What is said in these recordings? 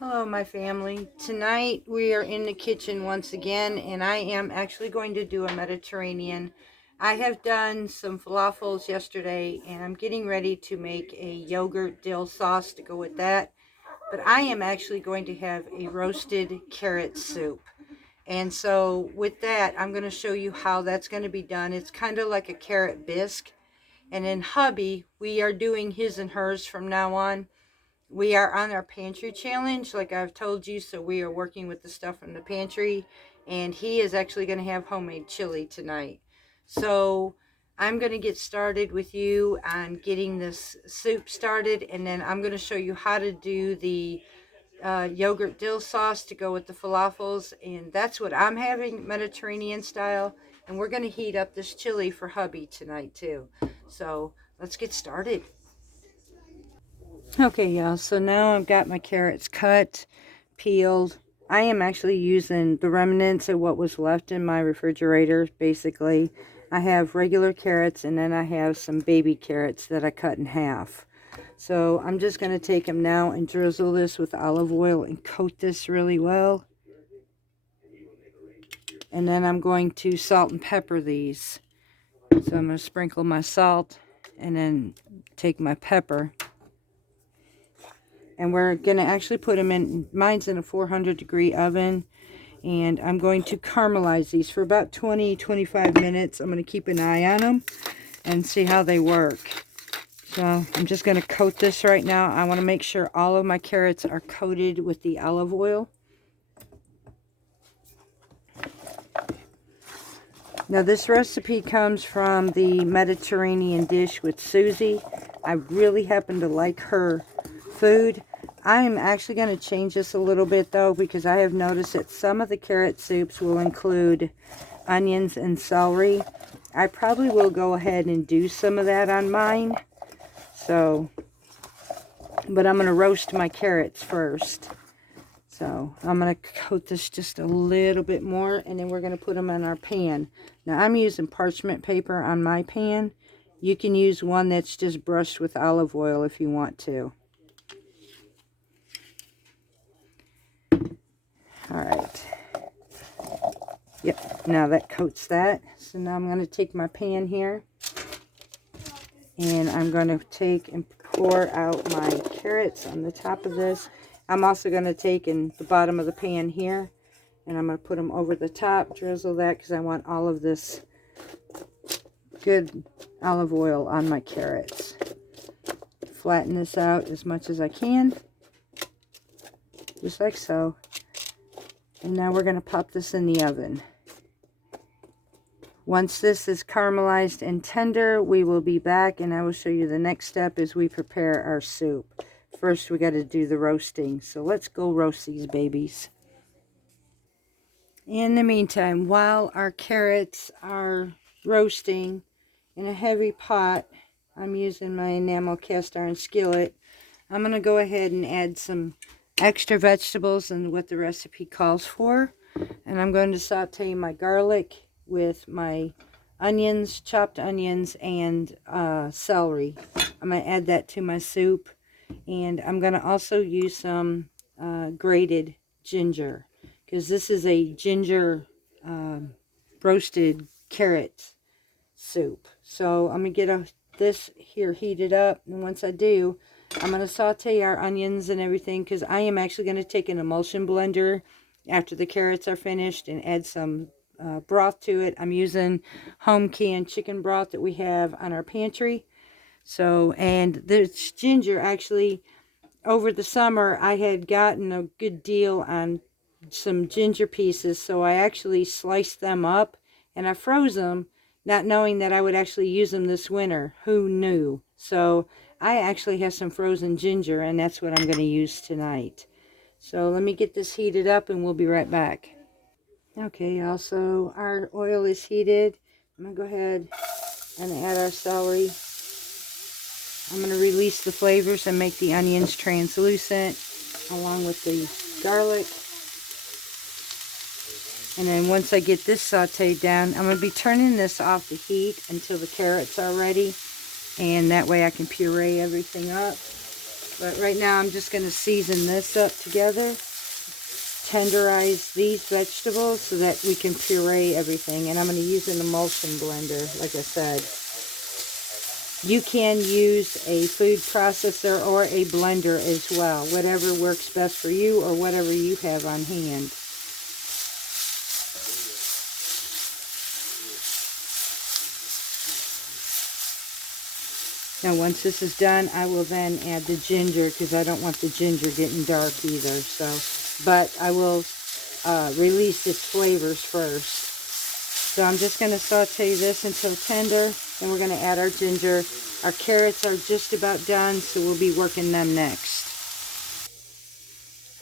Hello my family. Tonight we are in the kitchen once again and I am actually going to do a Mediterranean. I have done some falafels yesterday and I'm getting ready to make a yogurt dill sauce to go with that. But I am actually going to have a roasted carrot soup. And so with that I'm going to show you how that's going to be done. It's kind of like a carrot bisque. And in hubby, we are doing his and hers from now on. We are on our pantry challenge, like I've told you, so we are working with the stuff from the pantry, and he is actually going to have homemade chili tonight. So I'm going to get started with you on getting this soup started, and then I'm going to show you how to do the yogurt dill sauce to go with the falafels, and that's what I'm having, Mediterranean style. And we're going to heat up this chili for hubby tonight too. So let's get started. Okay, y'all, so now I've got my carrots cut, peeled. I am actually using the remnants of what was left in my refrigerator, basically. I have regular carrots, and then I have some baby carrots that I cut in half. So I'm just going to take them now and drizzle this with olive oil and coat this really well. And then I'm going to salt and pepper these. So I'm going to sprinkle my salt and then take my pepper. And we're going to actually put them in, mine's in a 400-degree oven. And I'm going to caramelize these for about 20-25 minutes. I'm going to keep an eye on them and see how they work. So I'm just going to coat this right now. I want to make sure all of my carrots are coated with the olive oil. Now this recipe comes from the Mediterranean dish with Susie. I really happen to like her food. I am actually going to change this a little bit though, because I have noticed that some of the carrot soups will include onions and celery. I probably will go ahead and do some of that on mine. So, but I'm going to roast my carrots first. So I'm going to coat this just a little bit more, and then we're going to put them in our pan. Now I'm using parchment paper on my pan. You can use one that's just brushed with olive oil if you want to. Alright. Yep, now that coats that. So now I'm going to take my pan here, and I'm going to take and pour out my carrots on the top of this. I'm also going to take in the bottom of the pan here, and I'm going to put them over the top, drizzle that, because I want all of this good olive oil on my carrots. Flatten this out as much as I can, just like so. And now we're going to pop this in the oven. Once this is caramelized and tender, we will be back, and I will show you the next step as we prepare our soup. First, we got to do the roasting. So let's go roast these babies. In the meantime, while our carrots are roasting in a heavy pot, I'm using my enamel cast iron skillet. I'm going to go ahead and add some extra vegetables and what the recipe calls for. And I'm going to saute my garlic with my onions, chopped onions, and celery. I'm going to add that to my soup. And I'm going to also use some grated ginger, because this is a ginger roasted carrot soup. So I'm going to get this here heated up, and once I do, I'm going to saute our onions and everything, because I am actually going to take an emulsion blender after the carrots are finished and add some broth to it. I'm using home canned chicken broth that we have on our pantry. So, and this ginger, actually, over the summer, I had gotten a good deal on some ginger pieces, so I actually sliced them up, and I froze them, not knowing that I would actually use them this winter. Who knew? So, I actually have some frozen ginger, and that's what I'm going to use tonight. So, let me get this heated up, and we'll be right back. Okay, also, our oil is heated. I'm going to go ahead and add our celery. I'm going to release the flavors and make the onions translucent along with the garlic. And then once I get this sauteed down, I'm going to be turning this off the heat until the carrots are ready. And that way I can puree everything up. But right now I'm just going to season this up together. Tenderize these vegetables so that we can puree everything. And I'm going to use an emulsion blender, like I said. You can use a food processor or a blender as well. Whatever works best for you or whatever you have on hand. Now once this is done, I will then add the ginger because I don't want the ginger getting dark either. But I will release its flavors first. So I'm just going to saute this until tender. Then we're going to add our ginger. Our carrots are just about done, so we'll be working them next.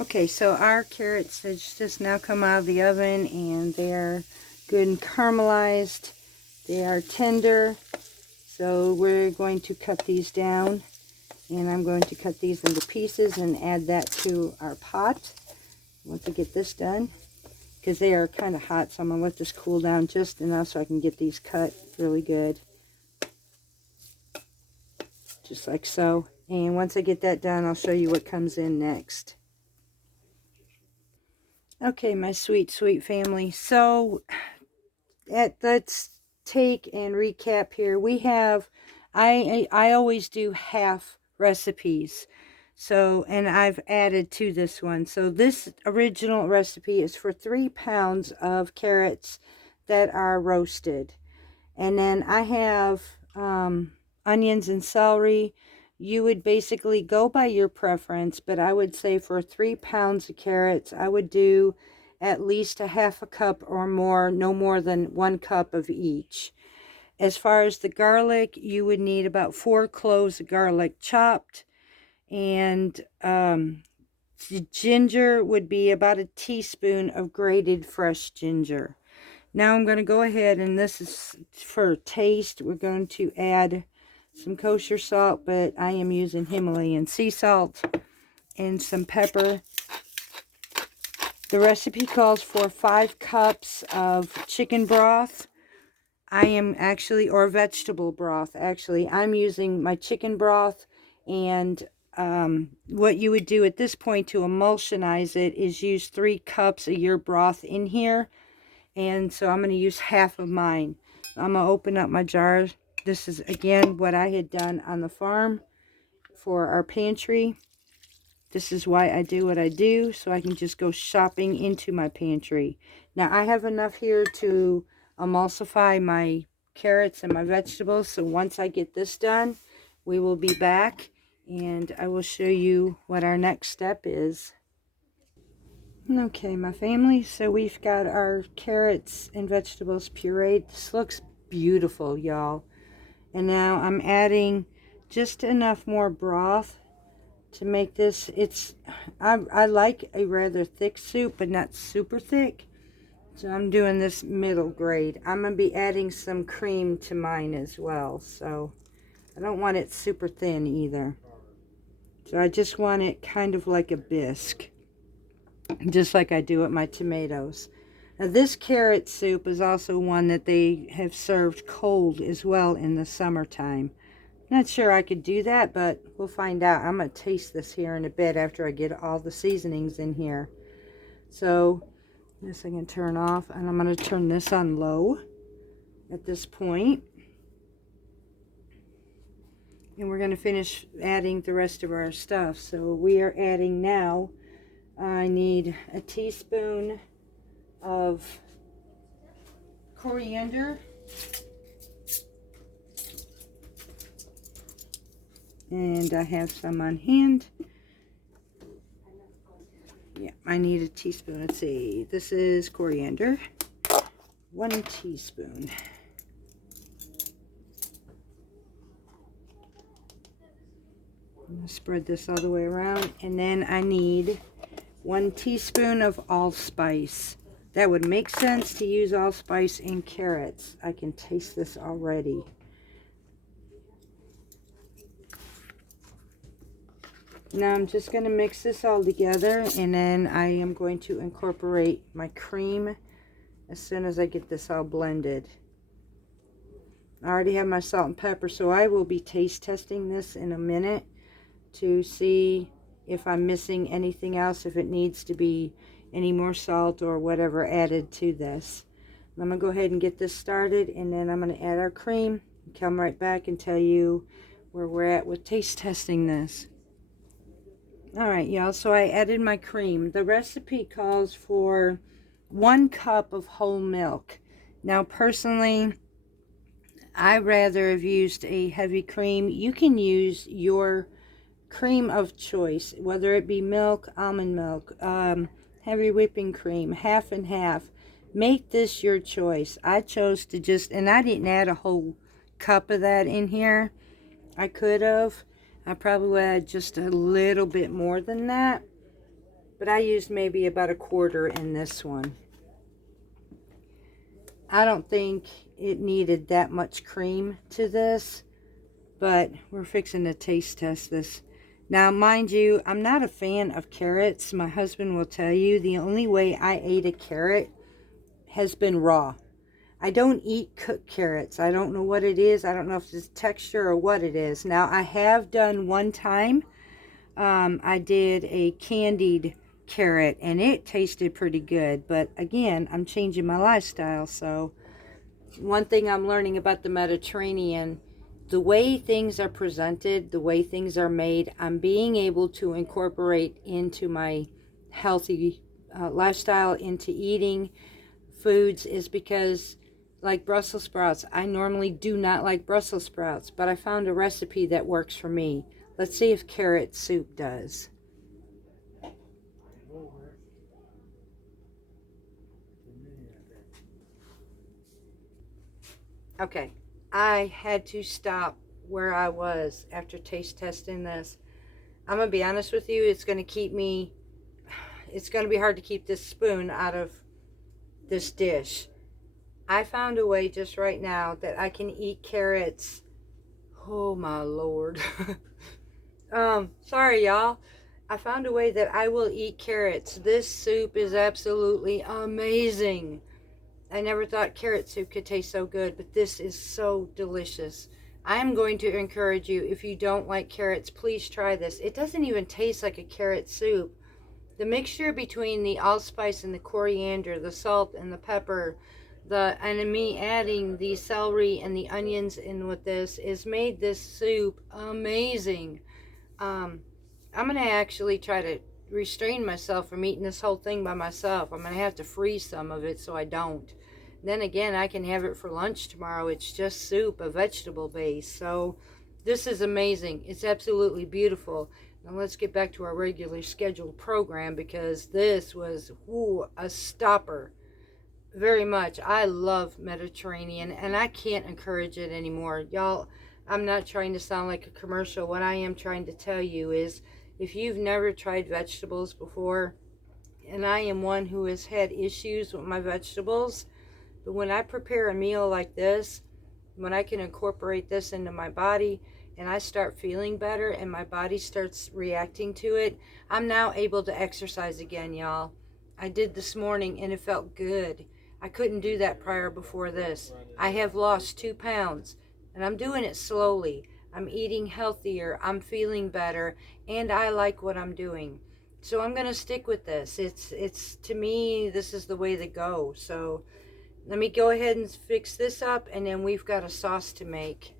Okay, so our carrots have just now come out of the oven, and they are good and caramelized. They are tender. So we're going to cut these down, and I'm going to cut these into pieces and add that to our pot once I get this done. Because they are kind of hot, so I'm going to let this cool down just enough so I can get these cut really good. Just like so. And once I get that done, I'll show you what comes in next. Okay, my sweet, sweet family. So, let's take and recap here. We have, I always do half recipes. So, and I've added to this one. So this original recipe is for 3 pounds of carrots that are roasted. And then I have onions and celery. You would basically go by your preference, but I would say for 3 pounds of carrots, I would do at least a half a cup or more, no more than 1 cup of each. As far as the garlic, you would need about 4 cloves of garlic chopped. And ginger would be about a teaspoon of grated fresh ginger. Now I'm going to go ahead, and this is for taste. We're going to add some kosher salt, but I am using Himalayan sea salt, and some pepper. The recipe calls for 5 cups of chicken broth. I am actually, or vegetable broth, actually. I'm using my chicken broth, and what you would do at this point to emulsionize it is use 3 cups of your broth in here. And so I'm going to use half of mine. I'm going to open up my jar. This is, again, what I had done on the farm for our pantry. This is why I do what I do, so I can just go shopping into my pantry. Now, I have enough here to emulsify my carrots and my vegetables. So once I get this done, we will be back, and I will show you what our next step is. Okay, my family, so we've got our carrots and vegetables pureed. This looks beautiful, y'all. And now I'm adding just enough more broth to make this. I like a rather thick soup, but not super thick. So I'm doing this middle grade. I'm going to be adding some cream to mine as well. So I don't want it super thin either. So I just want it kind of like a bisque, just like I do with my tomatoes. Now this carrot soup is also one that they have served cold as well in the summertime. Not sure I could do that, but we'll find out. I'm going to taste this here in a bit after I get all the seasonings in here. So this I can turn off, and I'm going to turn this on low at this point. And we're going to finish adding the rest of our stuff. So we are adding now, I need a teaspoon of coriander. And I have some on hand. Yeah, I need a teaspoon. Let's see. This is coriander. 1 teaspoon. I'm going to spread this all the way around. And then I need 1 teaspoon of allspice. That would make sense to use allspice in carrots. I can taste this already. Now I'm just going to mix this all together, and then I am going to incorporate my cream as soon as I get this all blended. I already have my salt and pepper, so I will be taste testing this in a minute to see if I'm missing anything else, if it needs to be any more salt or whatever added to this. I'm going to go ahead and get this started, and then I'm going to add our cream, come right back and tell you where we're at with taste testing this. Alright, y'all, so I added my cream. The recipe calls for 1 cup of whole milk. Now, personally, I rather have used a heavy cream. You can use your cream of choice, whether it be milk, almond milk, heavy whipping cream, half and half. Make this your choice. I chose to just, and I didn't add a whole cup of that in here. I could have. I probably would add just a little bit more than that. But I used maybe about a quarter in this one. I don't think it needed that much cream to this, but we're fixing to taste test this. Now, mind you, I'm not a fan of carrots. My husband will tell you the only way I ate a carrot has been raw. I don't eat cooked carrots. I don't know what it is. I don't know if it's texture or what it is. Now, I have done one time, I did a candied carrot, and it tasted pretty good. But again, I'm changing my lifestyle. So one thing I'm learning about the Mediterranean, the way things are presented, the way things are made, I'm being able to incorporate into my healthy lifestyle, into eating foods, is because, like Brussels sprouts, I normally do not like Brussels sprouts, but I found a recipe that works for me. Let's see if carrot soup does. Okay, I had to stop where I was after taste testing this. I'm going to be honest with you, it's going to be hard to keep this spoon out of this dish. I found a way just right now that I can eat carrots. Oh my Lord. Sorry y'all. I found a way that I will eat carrots. This soup is absolutely amazing. I never thought carrot soup could taste so good, but this is so delicious. I am going to encourage you, if you don't like carrots, please try this. It doesn't even taste like a carrot soup. The mixture between the allspice and the coriander, the salt and the pepper, and me adding the celery and the onions in with this has made this soup amazing. I'm going to actually try to restrain myself from eating this whole thing by myself. I'm going to have to freeze some of it so I don't. Then again, I can have it for lunch tomorrow. It's just soup, a vegetable base. So this is amazing. It's absolutely beautiful. Now let's get back to our regular scheduled program, because this was a stopper. Very much. I love Mediterranean, and I can't encourage it anymore. Y'all, I'm not trying to sound like a commercial. What I am trying to tell you is, if you've never tried vegetables before, and I am one who has had issues with my vegetables, but when I prepare a meal like this, when I can incorporate this into my body, and I start feeling better, and my body starts reacting to it, I'm now able to exercise again, y'all. I did this morning, and it felt good. I couldn't do that prior before this. I have lost 2 pounds, and I'm doing it slowly. I'm eating healthier, I'm feeling better, and I like what I'm doing. So I'm going to stick with this. It's to me, this is the way to go. So let me go ahead and fix this up, and then we've got a sauce to make.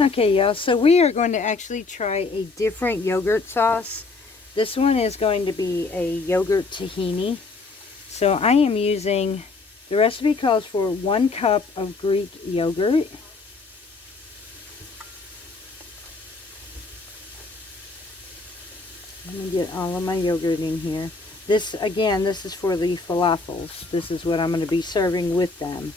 Okay, y'all, so we are going to actually try a different yogurt sauce. This one is going to be a yogurt tahini. So I am using, the recipe calls for 1 cup of Greek yogurt. Let me get all of my yogurt in here. This, again, this is for the falafels. This is what I'm going to be serving with them.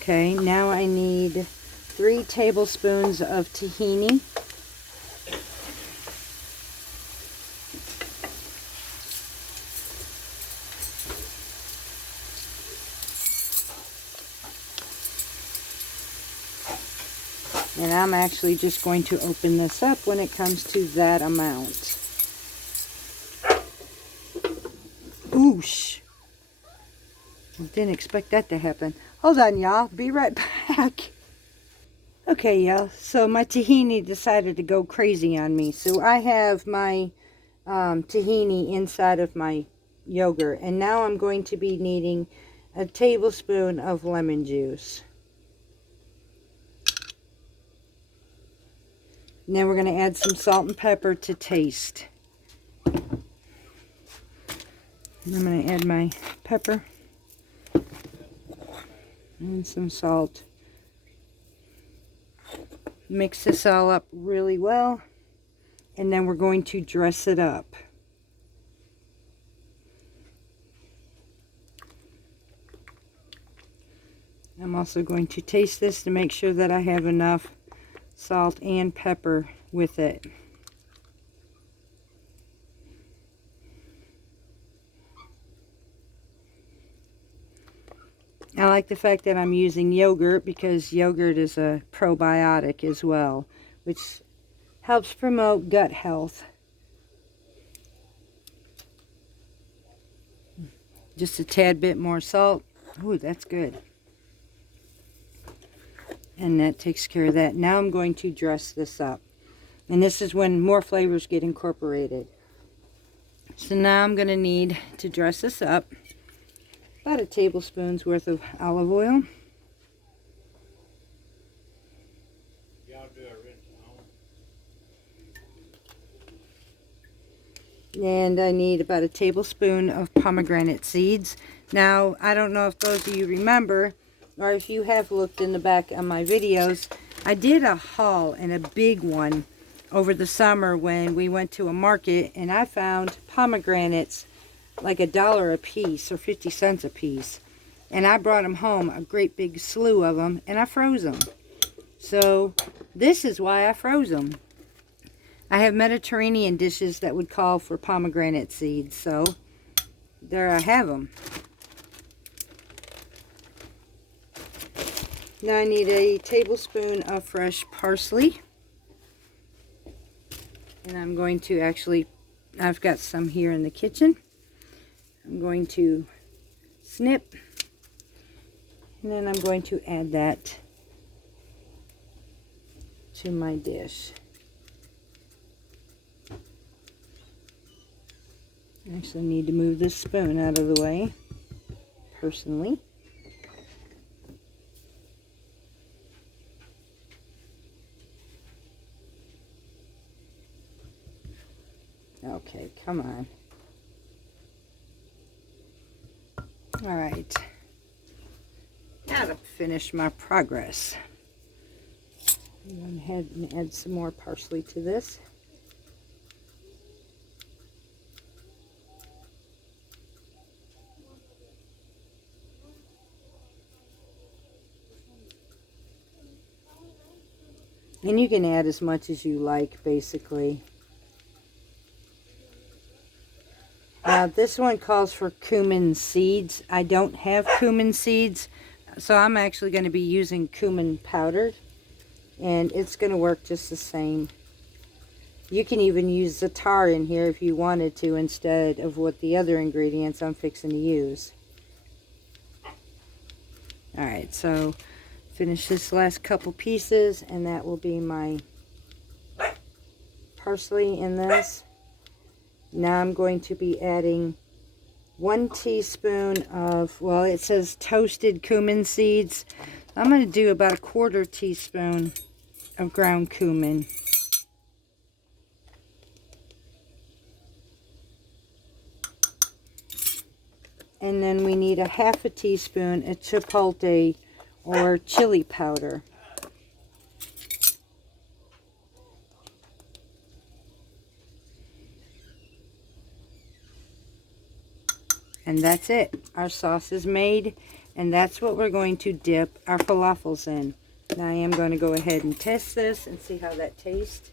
Okay, now I need 3 tablespoons of tahini. And I'm actually just going to open this up when it comes to that amount. Oosh! Didn't expect that to happen. Hold on, y'all. Be right back. Okay, y'all. So my tahini decided to go crazy on me. So I have my tahini inside of my yogurt. And now I'm going to be needing a tablespoon of lemon juice. And then we're going to add some salt and pepper to taste. And I'm going to add my pepper and some salt. Mix this all up really well. And then we're going to dress it up. I'm also going to taste this to make sure that I have enough salt and pepper with it. I like the fact that I'm using yogurt because yogurt is a probiotic as well, which helps promote gut health. Just a tad bit more salt. Ooh, that's good. And that takes care of that. Now I'm going to dress this up. And this is when more flavors get incorporated. So now I'm going to need to dress this up. About a tablespoon's worth of olive oil. And I need about a tablespoon of pomegranate seeds. Now, I don't know if those of you remember, or if you have looked in the back of my videos, I did a haul, and a big one, over the summer when we went to a market, and I found pomegranates like $1 a piece or 50 cents a piece. And I brought them home, a great big slew of them, and I froze them. So this is why I froze them. I have Mediterranean dishes that would call for pomegranate seeds, so there I have them. Now I need a tablespoon of fresh parsley. And I'm going to I've got some here in the kitchen. I'm going to snip. And then I'm going to add that to my dish. I actually need to move this spoon out of the way, personally. Okay, come on. All right. Now to finish my progress. I'm going ahead and add some more parsley to this. And you can add as much as you like, basically. This one calls for cumin seeds. I don't have cumin seeds, so I'm actually going to be using cumin powdered. And it's going to work just the same. You can even use za'atar in here if you wanted to, instead of what the other ingredients I'm fixing to use. Alright, so finish this last couple pieces, and that will be my parsley in this. Now I'm going to be adding 1 teaspoon of, well, it says toasted cumin seeds. I'm going to do about a 1/4 teaspoon of ground cumin. And then we need a 1/2 teaspoon of chipotle or chili powder. And that's it. Our sauce is made, and that's what we're going to dip our falafels in. Now I am going to go ahead and test this and see how that tastes.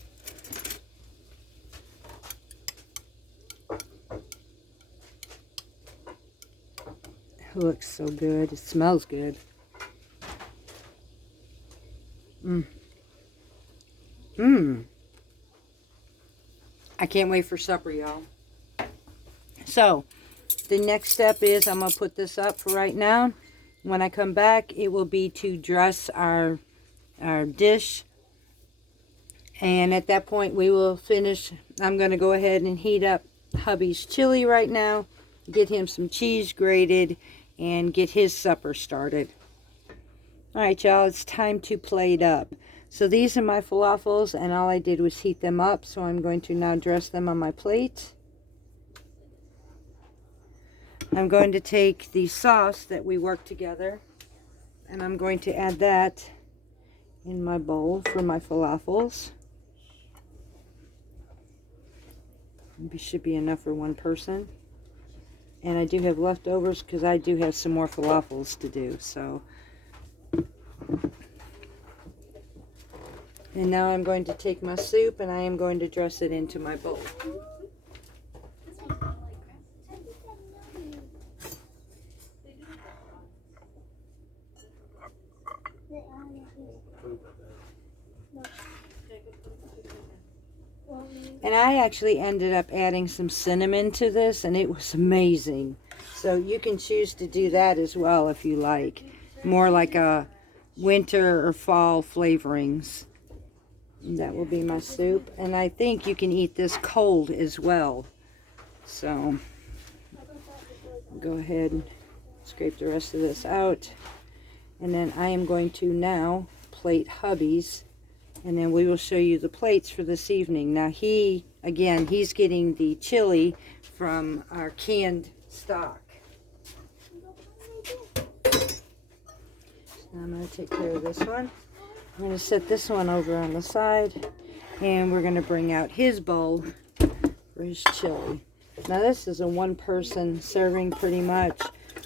It looks so good. It smells good. I can't wait for supper, y'all. So, the next step is I'm going to put this up for right now. When I come back, it will be to dress our dish. And at that point, we will finish. I'm going to go ahead and heat up hubby's chili right now. Get him some cheese grated and get his supper started. Alright, y'all, it's time to plate up. So these are my falafels, and all I did was heat them up. So I'm going to now dress them on my plate. I'm going to take the sauce that we worked together, and I'm going to add that in my bowl for my falafels. Maybe should be enough for one person. And I do have leftovers because I do have some more falafels to do. So, and now I'm going to take my soup and I am going to dress it into my bowl. And I actually ended up adding some cinnamon to this, and it was amazing. So you can choose to do that as well if you like. More like a winter or fall flavorings. And that will be my soup. And I think you can eat this cold as well. So go ahead and scrape the rest of this out. And then I am going to now plate hubby's. And then we will show you the plates for this evening. Now he's getting the chili from our canned stock. So I'm going to take care of this one. I'm going to set this one over on the side. And we're going to bring out his bowl for his chili. Now this is a one-person serving pretty much.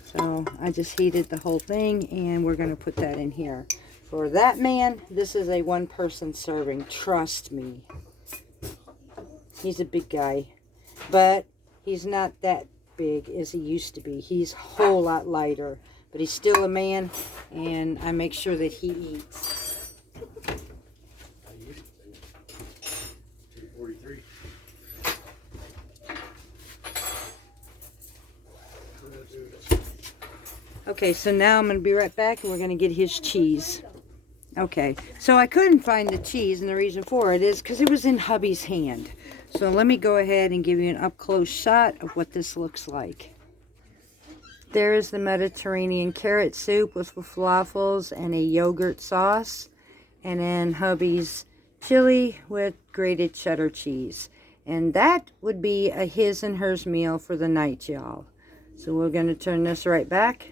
So I just heated the whole thing, and we're going to put that in here. For that man, this is a one-person serving. Trust me. He's a big guy. But he's not that big as he used to be. He's a whole lot lighter. But he's still a man, and I make sure that he eats. Okay, so now I'm going to be right back, and we're going to get his cheese. Okay, so I couldn't find the cheese, and the reason for it is because it was in hubby's hand. So let me go ahead and give you an up-close shot of what this looks like. There is the Mediterranean carrot soup with falafels and a yogurt sauce. And then hubby's chili with grated cheddar cheese. And that would be a his and hers meal for the night, y'all. So we're going to turn this right back.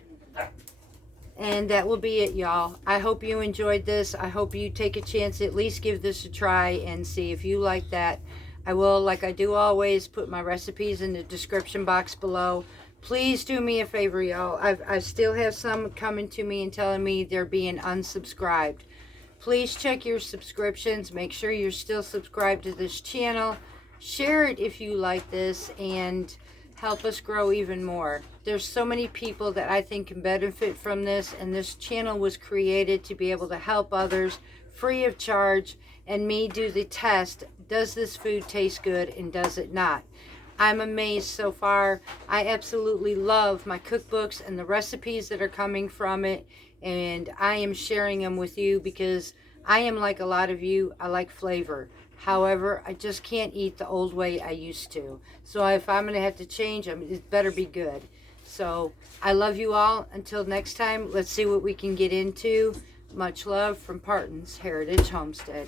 And that will be it, y'all. I hope you enjoyed this. I hope you take a chance, at least give this a try and see if you like that. I will, like I do always, put my recipes in the description box below. Please do me a favor, y'all. I still have some coming to me and telling me they're being unsubscribed. Please check your subscriptions. Make sure you're still subscribed to this channel. Share it if you like this, and help us grow even more. There's so many people that I think can benefit from this, and this channel was created to be able to help others free of charge, and me do the test. Does this food taste good and does it not? I'm amazed so far. I absolutely love my cookbooks and the recipes that are coming from it, and I am sharing them with you because I am like a lot of you. I like flavor. However, I just can't eat the old way I used to. So if I'm going to have to change, it better be good. So I love you all. Until next time, let's see what we can get into. Much love from Parton's Heritage Homestead.